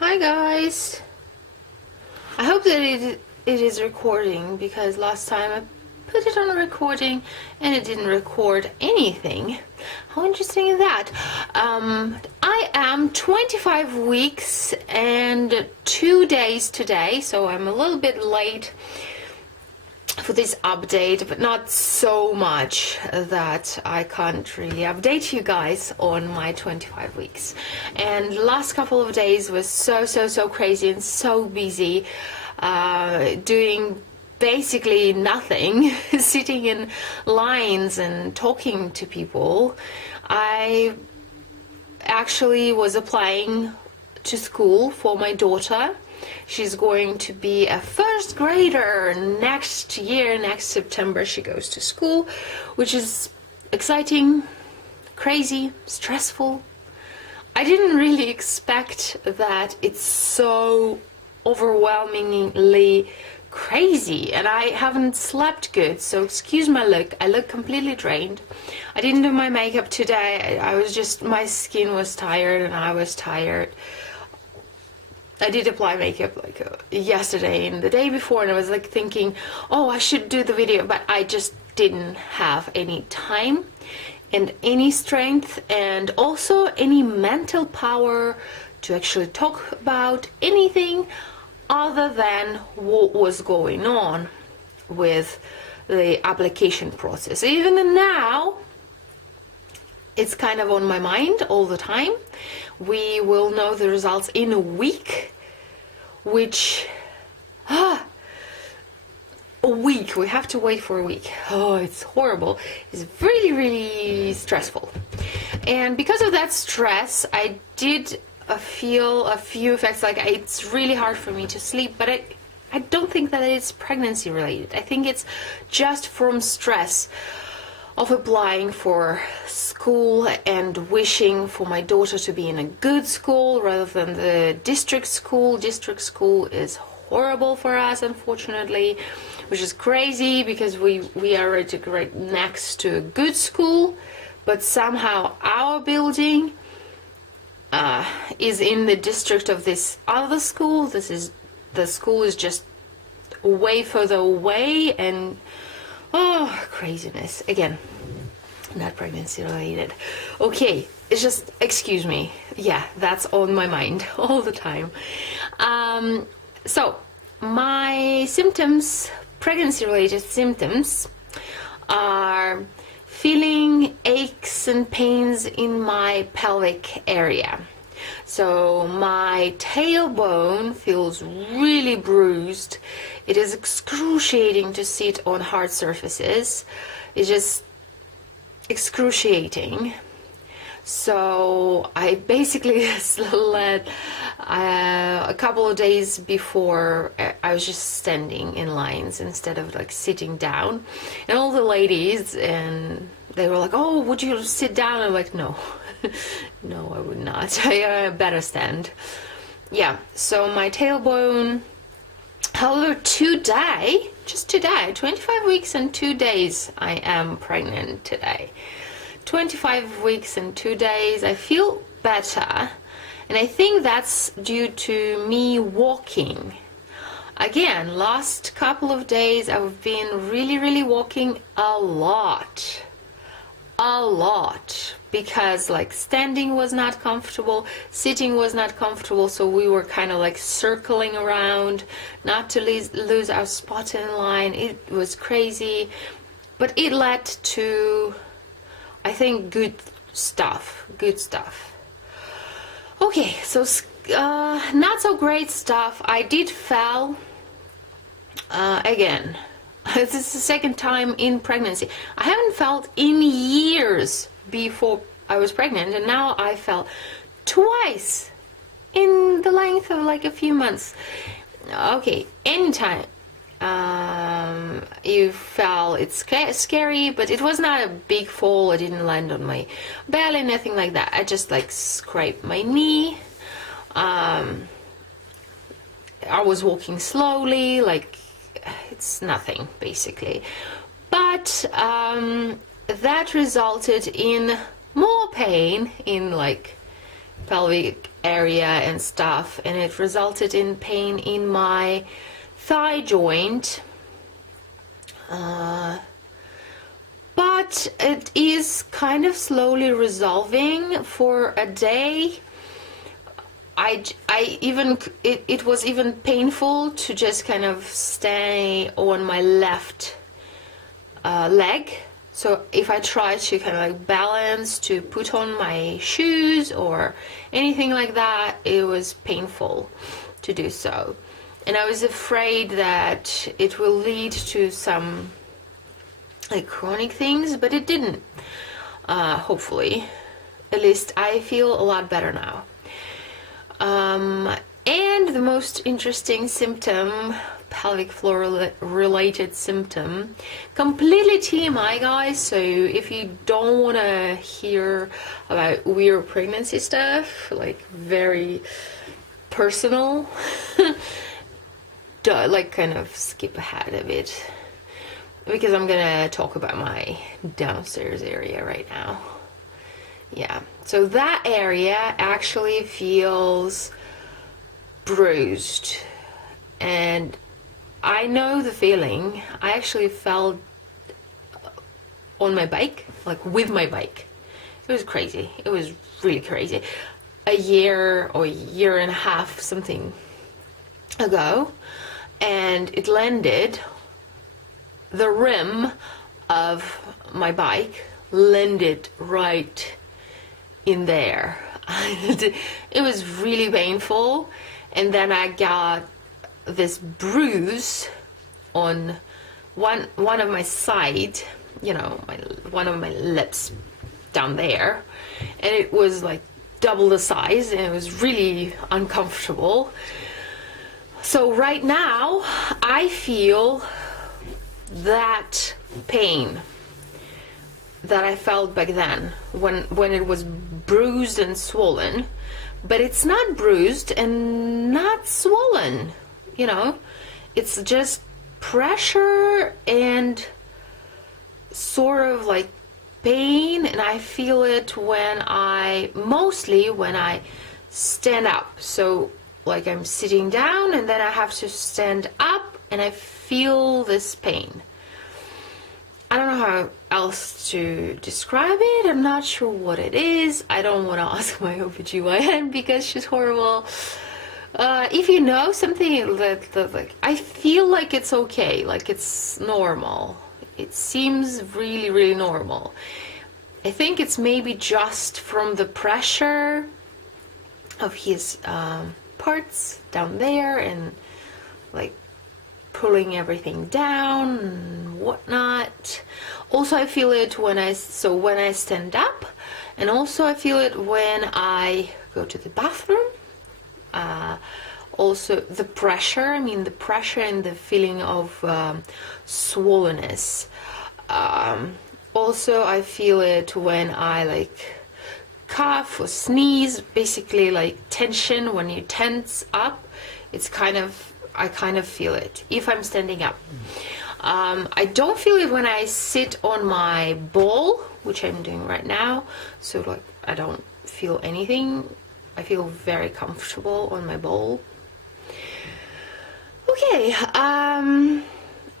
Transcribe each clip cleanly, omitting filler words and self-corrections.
Hi guys! I hope that it is recording, because last time I put it on a recording and it didn't record anything. How interesting is that? I am 25 weeks and 2 days today, so I'm a little bit late for this update, but not so much that I can't really update you guys on my 25 weeks. And the last couple of days was so crazy and so busy, doing basically nothing, sitting in lines and talking to people. I actually was applying to school for my daughter. She's going to be a first grader next year. Next September she goes to school, which is exciting, crazy, stressful. I didn't really expect that it's so overwhelmingly crazy, and I haven't slept good, so excuse my look. I look completely drained. I didn't do my makeup today. I was just, my skin was tired and I was tired. I did apply makeup like yesterday and the day before, and I was like thinking, oh, I should do the video, but I just didn't have any time and any strength and also any mental power to actually talk about anything other than what was going on with the application process. Even now, it's kind of on my mind all the time. We will know the results in a week, which, a week, we have to wait for a week. Oh, it's horrible. It's really stressful. And because of that stress, I did feel a few effects, like it's really hard for me to sleep, but I don't think that it's pregnancy related. I think it's just from stress of applying for school and wishing for my daughter to be in a good school rather than the district school. District school is horrible for us, unfortunately, which is crazy because we are right next to a good school, but somehow our building is in the district of this other school. The school is just way further away, and oh, craziness. Again, not pregnancy related. Okay, it's just, excuse me. Yeah, that's on my mind all the time. So, my symptoms, pregnancy related symptoms, are feeling aches and pains in my pelvic area. So my tailbone feels really bruised. It is excruciating to sit on hard surfaces. It's just excruciating. So I basically slept a couple of days before. I was just standing in lines instead of like sitting down, and all the ladies, and they were like, oh, would you sit down? I'm like, no. No, I would not. I better stand. Yeah, so my tailbone. However, just today, 25 weeks and 2 days, I am pregnant today. 25 weeks and 2 days, I feel better, and I think that's due to me walking. Again, last couple of days I've been really walking a lot, because like standing was not comfortable, sitting was not comfortable, so we were kind of like circling around not to lose our spot in line. It was crazy, but it led to, I think, good stuff. Okay, so not so great stuff. I did fall again. This is the second time in pregnancy. I haven't felt in years before I was pregnant, and now I fell twice in the length of like a few months. Okay, anytime you fell, it's scary, but it was not a big fall. I didn't land on my belly, nothing like that. I just like scraped my knee. I was walking slowly, like it's nothing basically, but that resulted in more pain in like pelvic area and stuff, and it resulted in pain in my thigh joint. But it is kind of slowly resolving. For a day, it was even painful to just kind of stay on my left leg. So if I try to kind of like balance, to put on my shoes or anything like that, it was painful to do so. And I was afraid that it will lead to some like chronic things, but it didn't. Hopefully, at least I feel a lot better now. And the most interesting symptom, pelvic floor related symptom, completely TMI, guys. So if you don't want to hear about weird pregnancy stuff, like very personal, like kind of skip ahead a bit, because I'm gonna talk about my downstairs area right now. Yeah, so that area actually feels bruised, and I know the feeling. I actually fell on my bike, like with my bike. It was crazy. It was really crazy. A year or a year and a half something ago, and it landed, the rim of my bike landed right in there. It was really painful, and then I got this bruise on one of my side, you know, one of my lips down there, and it was like double the size, and it was really uncomfortable. So right now I feel that pain that I felt back then when it was bruised and swollen, but it's not bruised and not swollen, you know, it's just pressure and sort of like pain, and I feel it mostly when I stand up. So like I'm sitting down and then I have to stand up and I feel this pain. I don't know how else to describe it. I'm not sure what it is. I don't want to ask my OBGYN because she's horrible. If you know something that like, I feel like it's okay, like it's normal. It seems really, really normal. I think it's maybe just from the pressure of his parts down there and like pulling everything down and whatnot. Also I feel it when I stand up, and also I feel it when I go to the bathroom. Also the pressure, the pressure and the feeling of swollenness. Also I feel it when I like cough or sneeze, basically like tension. When you tense up, I kind of feel it if I'm standing up. I don't feel it when I sit on my ball, which I'm doing right now. So like I don't feel anything. I feel very comfortable on my ball. Okay,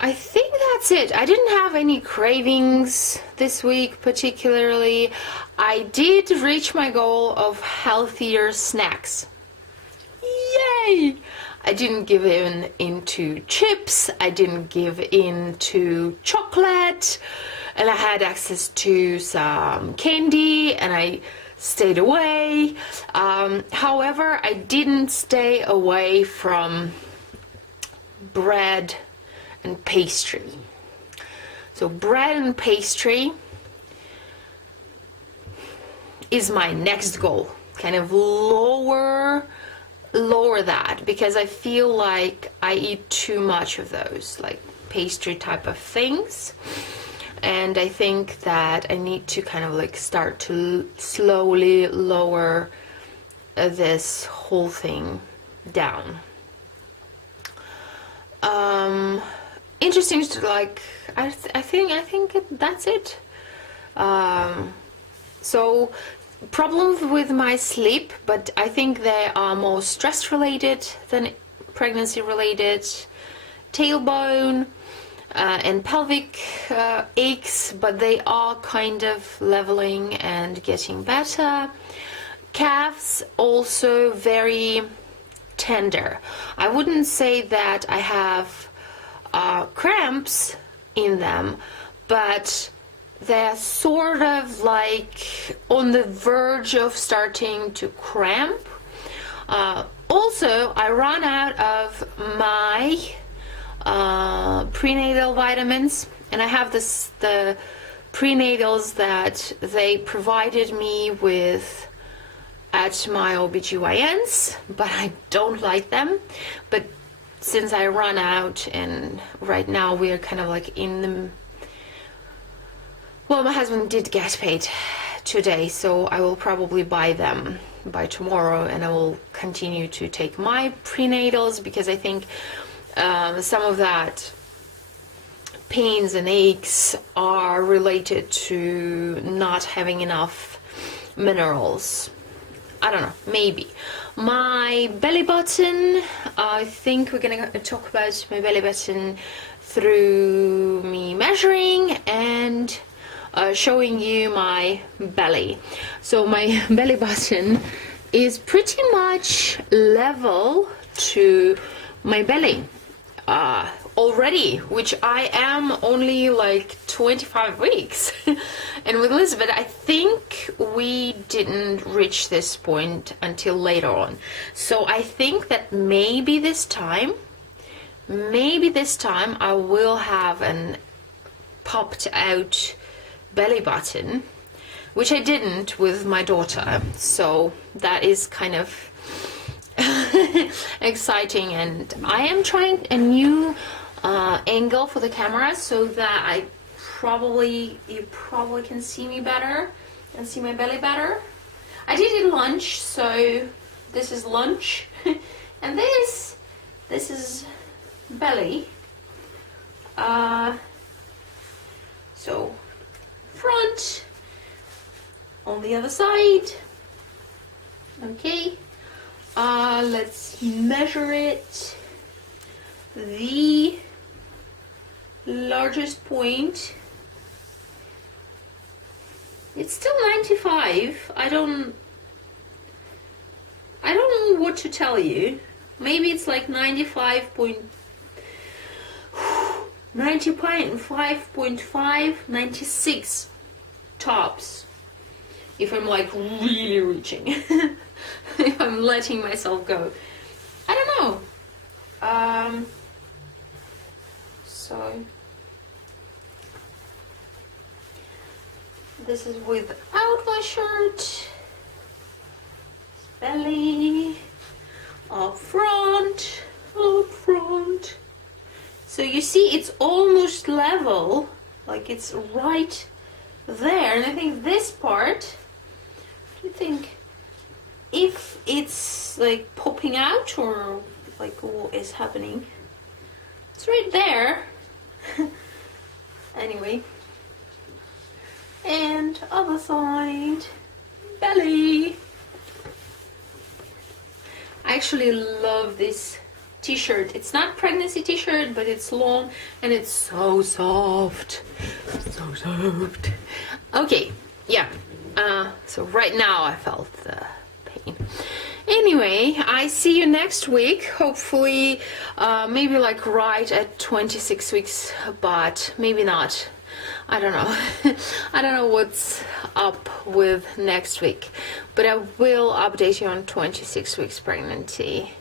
I think that's it. I didn't have any cravings this week particularly. I did reach my goal of healthier snacks. Yay! I didn't give in into chips, I didn't give in to chocolate, and I had access to some candy, and I stayed away. However, I didn't stay away from bread and pastry. So bread and pastry is my next goal. Kind of lower that, because I feel like I eat too much of those, like pastry type of things, and I think that I need to kind of like start to slowly lower this whole thing down. Interesting to like, I think that's it. So problems with my sleep, but I think they are more stress related than pregnancy related. Tailbone and pelvic aches, but they are kind of leveling and getting better. Calves also very tender. I wouldn't say that I have cramps in them, but they're sort of like on the verge of starting to cramp. Also, I ran out of my prenatal vitamins, and I have the prenatals that they provided me with at my OBGYNs, but I don't like them. But since I run out, and right now we are kind of like in the, well, my husband did get paid today, so I will probably buy them by tomorrow, and I will continue to take my prenatals, because I think some of that pains and aches are related to not having enough minerals. I don't know, maybe. My belly button, I think we're gonna talk about my belly button through me measuring and showing you my belly. So my belly button is pretty much level to my belly already, which I am only like 25 weeks. And with Elizabeth, I think we didn't reach this point until later on. So I think that maybe this time I will have an popped out belly button, which I didn't with my daughter. So that is kind of exciting, and I am trying a new angle for the camera so that you probably can see me better and see my belly better. I did eat lunch, so this is lunch and this is belly. So front on the other side. Okay, let's measure it. The largest point, it's still 95. I don't know what to tell you. Maybe it's like 95.5, 96 tops, if I'm like really reaching. If I'm letting myself go. I don't know. So this is without my shirt. Belly up front. So you see it's almost level, like it's right there. And I think this part, do you think if it's like popping out or like what is happening? It's right there. Anyway, and other side, belly. I actually love this t-shirt. It's not pregnancy t-shirt, but it's long and it's so soft. So soft. Okay, yeah. So right now I felt the pain. Anyway, I see you next week. Hopefully, maybe like right at 26 weeks, but maybe not. I don't know. I don't know what's up with next week, but I will update you on 26 weeks pregnancy.